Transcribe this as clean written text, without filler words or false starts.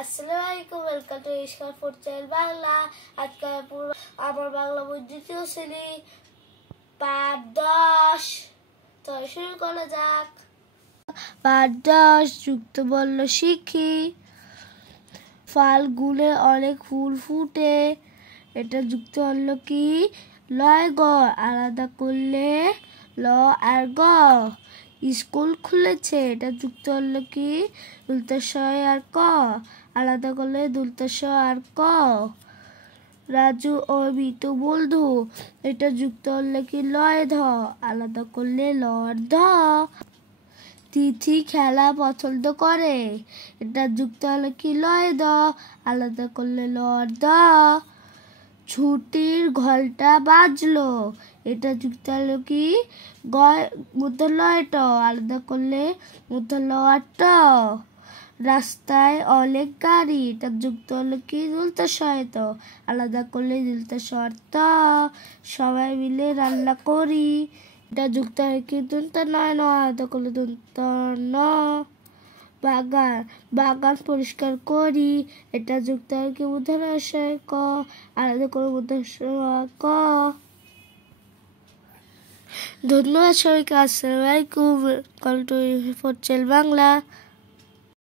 আসসালামু আলাইকুম, welcome to Ishkar food channel Bangla. আজকে আমার বাংলা বই দ্বিতীয় শ্রেণী পাঠ 10। তো শুরু করা যাক। পাঠ 10 যুক্ত বর্ণ শিখি। ফাল্গুনে অনেক ফুল ফুটে, এটা যুক্ত বর্ণ কি? লয় গ। আলাদা করলে ল আর গ। স্কুল খুলেছে, এটা যুক্ত বর্ণ কি? দুলতা স আর ক। আলাদা করলে দুলতা স আর ক। রাজু ও মিতু বন্ধু, এটা যুক্ত হলে কি? লয় ধ। আলাদা করলে ল আর ধ। তিথি খেলা পছন্দ করে, এটা যুক্ত হলে কি? লয় দ। আলাদা করলে ল আর দ। ছুটির ঘন্টা বাজলো, এটা যুক্ত হলো কি? মধ্যে লয় ট। আলাদা করলে মধ্যে ল আর ট। রাস্তায় অনেক গাড়ি, এটা যুক্ত হলো কি? দুলতা স ত। আলাদা করলে দুলতা স আর ত। সবাই মিলে রান্না করি, এটা যুক্ত হয় কি? দুলতা নয় ন। আলাদা করলে দুলতা ন। বাগান পরিষ্কার করি, এটা যুক্ত হয় কি? মূর্ধন্য ষ ক। আলাদা করে মূর্ধন্য ষ ক। ধন্যবাদ সবাইকে। আসসালামু আলাইকুম, welcome to food channel Bangla.